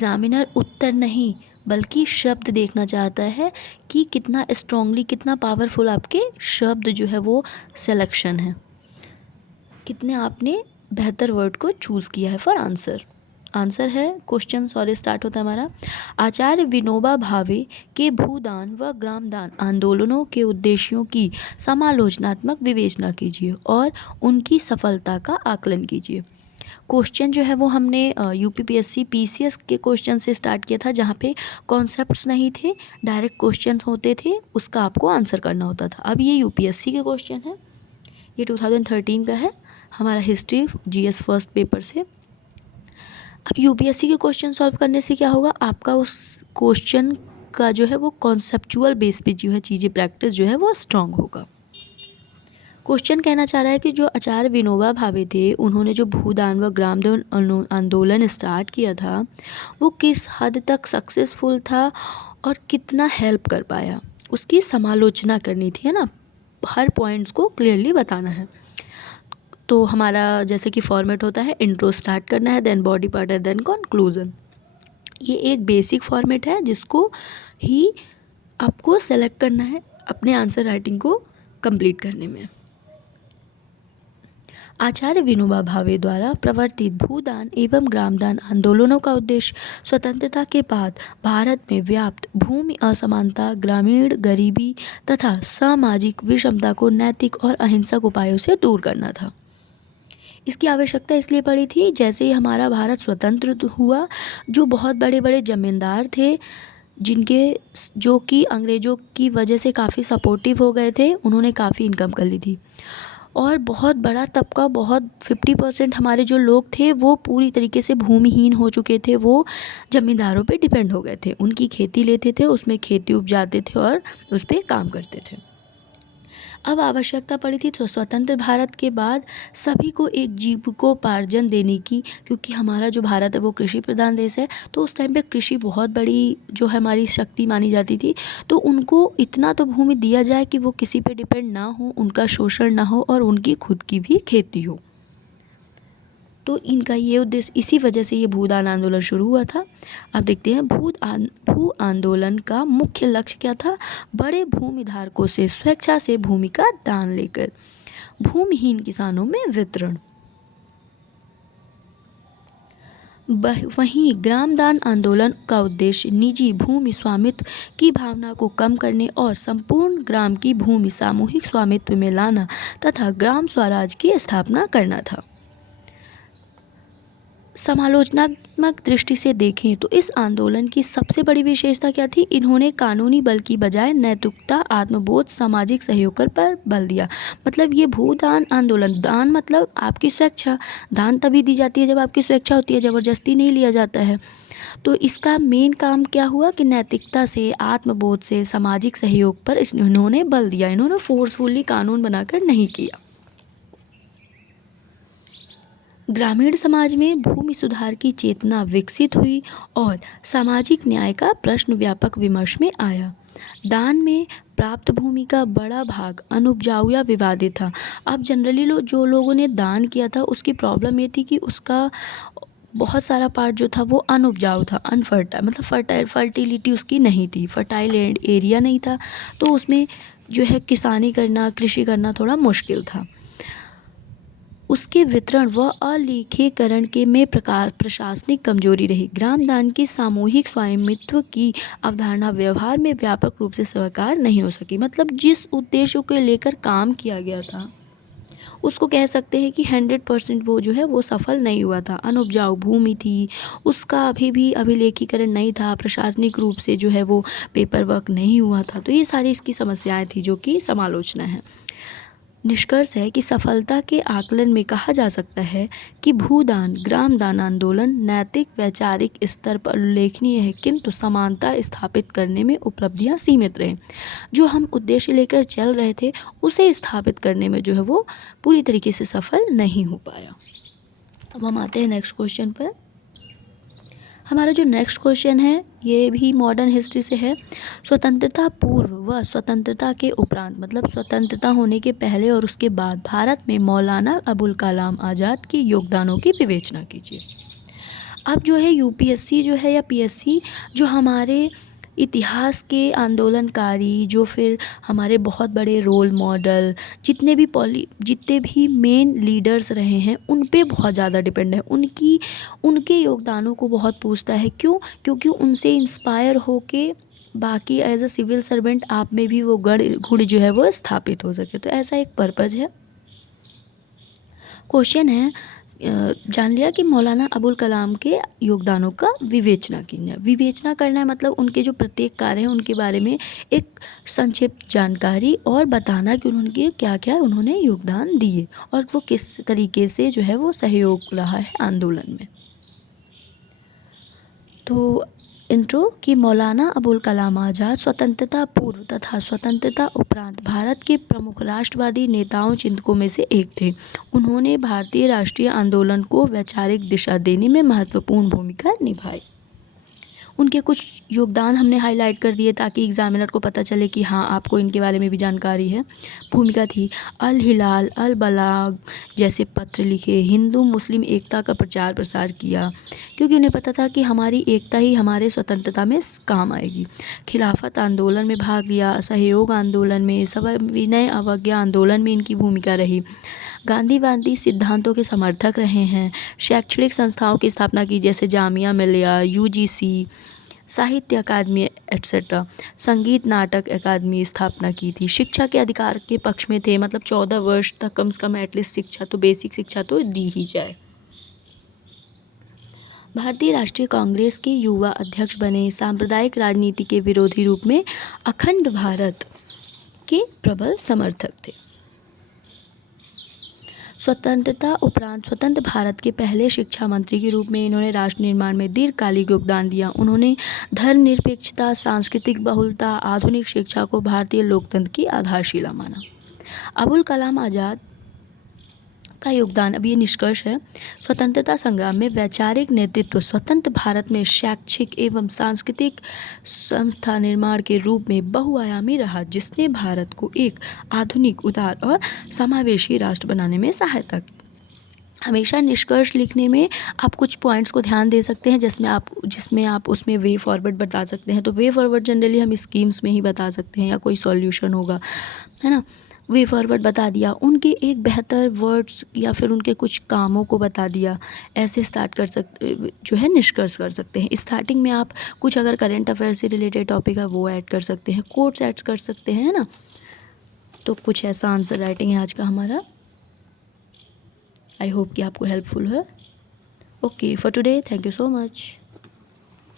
Examiner उत्तर नहीं बल्कि शब्द देखना चाहता है कि कितना स्ट्रांगली, कितना पावरफुल आपके शब्द जो है वो सिलेक्शन है, कितने आपने बेहतर वर्ड को चूज़ किया है फॉर आंसर। आंसर है क्वेश्चन, सॉरी, स्टार्ट होता है हमारा। आचार्य विनोबा भावे के भूदान व ग्रामदान आंदोलनों के उद्देश्यों की समालोचनात्मक विवेचना कीजिए और उनकी सफलता का आकलन कीजिए। क्वेश्चन जो है वो हमने यूपीपीएससी पीसीएस के क्वेश्चन से स्टार्ट किया था, जहाँ पे कॉन्सेप्ट्स नहीं थे, डायरेक्ट क्वेश्चन होते थे, उसका आपको आंसर करना होता था। अब ये यूपीएससी के क्वेश्चन है, ये 2013 का है, हमारा हिस्ट्री जीएस फर्स्ट पेपर से। अब यूपीएससी के क्वेश्चन सॉल्व करने से क्या होगा, आपका उस क्वेश्चन का जो है वो कॉन्सेप्चुअल बेस पे जो है चीज़ें, प्रैक्टिस जो है वो स्ट्रांग होगा। क्वेश्चन कहना चाह रहा है कि जो आचार्य विनोबा भावे थे, उन्होंने जो भूदान व ग्रामदान आंदोलन स्टार्ट किया था वो किस हद तक सक्सेसफुल था और कितना हेल्प कर पाया, उसकी समालोचना करनी थी, है ना। हर पॉइंट्स को क्लियरली बताना है। तो हमारा जैसे कि फॉर्मेट होता है, इंट्रो स्टार्ट करना है, देन बॉडी पार्ट है, देन कंक्लूजन। ये एक बेसिक फॉर्मेट है जिसको ही आपको सेलेक्ट करना है अपने आंसर राइटिंग को कंप्लीट करने में। आचार्य विनोबा भावे द्वारा प्रवर्तित भूदान एवं ग्रामदान आंदोलनों का उद्देश्य स्वतंत्रता के बाद भारत में व्याप्त भूमि असमानता, ग्रामीण गरीबी तथा सामाजिक विषमता को नैतिक और अहिंसक उपायों से दूर करना था। इसकी आवश्यकता इसलिए पड़ी थी, जैसे ही हमारा भारत स्वतंत्र हुआ, जो बहुत बड़े बड़े जमींदार थे, जिनके जो कि अंग्रेज़ों की वजह से काफ़ी सपोर्टिव हो गए थे, उन्होंने काफ़ी इनकम कर ली थी। और बहुत बड़ा तबका, बहुत 50% हमारे जो लोग थे वो पूरी तरीके से भूमिहीन हो चुके थे, वो ज़मींदारों पे डिपेंड हो गए थे। उनकी खेती लेते थे, उसमें खेती उपजाते थे और उस पर काम करते थे। अब आवश्यकता पड़ी थी तो स्वतंत्र भारत के बाद सभी को एक जीविकोपार्जन देने की, क्योंकि हमारा जो भारत है वो कृषि प्रधान देश है, तो उस टाइम पे कृषि बहुत बड़ी जो है हमारी शक्ति मानी जाती थी। तो उनको इतना तो भूमि दिया जाए कि वो किसी पे डिपेंड ना हो, उनका शोषण ना हो और उनकी खुद की भी खेती हो। तो इनका ये उद्देश्य, इसी वजह से ये भूदान आंदोलन शुरू हुआ था। अब देखते हैं भू आंदोलन का मुख्य लक्ष्य क्या था। बड़े भूमि धारकों से स्वेच्छा से भूमि का दान लेकर भूमिहीन किसानों में वितरण। वहीं ग्रामदान आंदोलन का उद्देश्य निजी भूमि स्वामित्व की भावना को कम करने और संपूर्ण ग्राम की भूमि सामूहिक स्वामित्व में लाना तथा ग्राम स्वराज की स्थापना करना था। समालोचनात्मक दृष्टि से देखें तो इस आंदोलन की सबसे बड़ी विशेषता क्या थी। इन्होंने कानूनी बल की बजाय नैतिकता, आत्मबोध, सामाजिक सहयोग पर बल दिया। मतलब ये भूदान आंदोलन, दान मतलब आपकी स्वेच्छा, दान तभी दी जाती है जब आपकी स्वेच्छा होती है, ज़बरदस्ती नहीं लिया जाता है। तो इसका मेन काम क्या हुआ कि नैतिकता से, आत्मबोध से, सामाजिक सहयोग पर इन्होंने बल दिया। इन्होंने फोर्सफुली कानून बनाकर नहीं किया। ग्रामीण समाज में भूमि सुधार की चेतना विकसित हुई और सामाजिक न्याय का प्रश्न व्यापक विमर्श में आया। दान में प्राप्त भूमि का बड़ा भाग अनुपजाऊ या विवादित था। अब जनरली जो लोगों ने दान किया था उसकी प्रॉब्लम ये थी कि उसका बहुत सारा पार्ट जो था वो अनुपजाऊ था, अनफर्टाइल, मतलब फर्टिलिटी उसकी नहीं थी, फर्टाइल एरिया नहीं था, तो उसमें जो है किसानी करना, कृषि करना थोड़ा मुश्किल था। उसके वितरण व अलेखीकरण के में प्रशासनिक कमजोरी रही। ग्रामदान की सामूहिक स्वामित्व की अवधारणा व्यवहार में व्यापक रूप से स्वीकार नहीं हो सकी। मतलब जिस उद्देश्य को लेकर काम किया गया था उसको कह सकते हैं कि 100% वो जो है वो सफल नहीं हुआ था। अनुपजाऊ भूमि थी, उसका अभी भी अभिलेखीकरण नहीं था, प्रशासनिक रूप से जो है वो पेपर वर्क नहीं हुआ था। तो ये सारी इसकी समस्याएं थी जो कि समालोचना है। निष्कर्ष है कि सफलता के आकलन में कहा जा सकता है कि भूदान ग्रामदान आंदोलन नैतिक वैचारिक स्तर पर उल्लेखनीय है, किंतु समानता स्थापित करने में उपलब्धियां सीमित रहे। जो हम उद्देश्य लेकर चल रहे थे उसे स्थापित करने में जो है वो पूरी तरीके से सफल नहीं हो पाया। अब हम आते हैं नेक्स्ट क्वेश्चन पर। हमारा जो नेक्स्ट क्वेश्चन है ये भी मॉडर्न हिस्ट्री से है। स्वतंत्रता पूर्व व स्वतंत्रता के उपरांत, मतलब स्वतंत्रता होने के पहले और उसके बाद भारत में मौलाना अबुल कलाम आज़ाद के योगदानों की विवेचना कीजिए। अब जो है यूपीएससी जो है या पीएससी जो हमारे इतिहास के आंदोलनकारी, जो फिर हमारे बहुत बड़े रोल मॉडल, जितने भी मेन लीडर्स रहे हैं उन पे बहुत ज़्यादा डिपेंड है, उनके योगदानों को बहुत पूछता है। क्यों? क्योंकि उनसे इंस्पायर होके बाकी एज अ सिविल सर्वेंट आप में भी वो गुण जो है वो स्थापित हो सके। तो ऐसा एक पर्पज़ है। क्वेश्चन है, जान लिया कि मौलाना अबुल कलाम के योगदानों का विवेचना कीजिए। विवेचना करना है मतलब उनके जो प्रत्येक कार्य हैं उनके बारे में एक संक्षिप्त जानकारी और बताना कि उन्होंने क्या क्या उन्होंने योगदान दिए और वो किस तरीके से जो है वो सहयोग रहा है आंदोलन में। तो इंट्रो कि मौलाना अबुल कलाम आज़ाद स्वतंत्रता पूर्व तथा स्वतंत्रता उपरांत भारत के प्रमुख राष्ट्रवादी नेताओं चिंतकों में से एक थे। उन्होंने भारतीय राष्ट्रीय आंदोलन को वैचारिक दिशा देने में महत्वपूर्ण भूमिका निभाई। उनके कुछ योगदान हमने हाईलाइट कर दिए ताकि एग्जामिनर को पता चले कि हाँ आपको इनके बारे में भी जानकारी है। भूमिका थी, अल हिलाल अल बलाग जैसे पत्र लिखे, हिंदू मुस्लिम एकता का प्रचार प्रसार किया क्योंकि उन्हें पता था कि हमारी एकता ही हमारे स्वतंत्रता में काम आएगी। खिलाफत आंदोलन में भाग लिया, असहयोग आंदोलन में, सविनय अवज्ञा आंदोलन में इनकी भूमिका रही। गांधीवादी सिद्धांतों के समर्थक रहे हैं। शैक्षणिक संस्थाओं की स्थापना की जैसे जामिया मिलिया, यूजीसी, साहित्य अकादमी एट्सेट्रा। संगीत नाटक अकादमी स्थापना की थी। शिक्षा के अधिकार के पक्ष में थे, मतलब 14 वर्ष तक कम से कम एटलीस्ट शिक्षा तो बेसिक शिक्षा तो दी ही जाए। भारतीय राष्ट्रीय कांग्रेस के युवा अध्यक्ष बने। सांप्रदायिक राजनीति के विरोधी रूप में अखंड भारत के प्रबल समर्थक थे। स्वतंत्रता उपरांत स्वतंत्र भारत के पहले शिक्षा मंत्री के रूप में इन्होंने राष्ट्र निर्माण में दीर्घकालिक योगदान दिया। उन्होंने धर्मनिरपेक्षता, सांस्कृतिक बहुलता, आधुनिक शिक्षा को भारतीय लोकतंत्र की आधारशिला माना। अबुल कलाम आज़ाद का योगदान, अब ये निष्कर्ष है, स्वतंत्रता संग्राम में वैचारिक नेतृत्व, स्वतंत्र भारत में शैक्षिक एवं सांस्कृतिक संस्था निर्माण के रूप में बहुआयामी रहा, जिसने भारत को एक आधुनिक, उदार और समावेशी राष्ट्र बनाने में सहायता की। हमेशा निष्कर्ष लिखने में आप कुछ पॉइंट्स को ध्यान दे सकते हैं जिसमें आप उसमें वे फॉरवर्ड बता सकते हैं। तो वे फॉरवर्ड जनरली हम स्कीम्स में ही बता सकते हैं या कोई सॉल्यूशन होगा, है ना। वे फॉरवर्ड बता दिया, उनके एक बेहतर वर्ड्स या फिर उनके कुछ कामों को बता दिया, ऐसे स्टार्ट कर सकते जो है निष्कर्ष कर सकते हैं। स्टार्टिंग में आप कुछ अगर करंट अफेयर से रिलेटेड टॉपिक है वो ऐड कर सकते हैं, कोट्स ऐड कर सकते हैं, है ना। तो कुछ ऐसा आंसर राइटिंग है आज का हमारा। आई होप कि आपको हेल्पफुल है। Okay for today, thank you so much.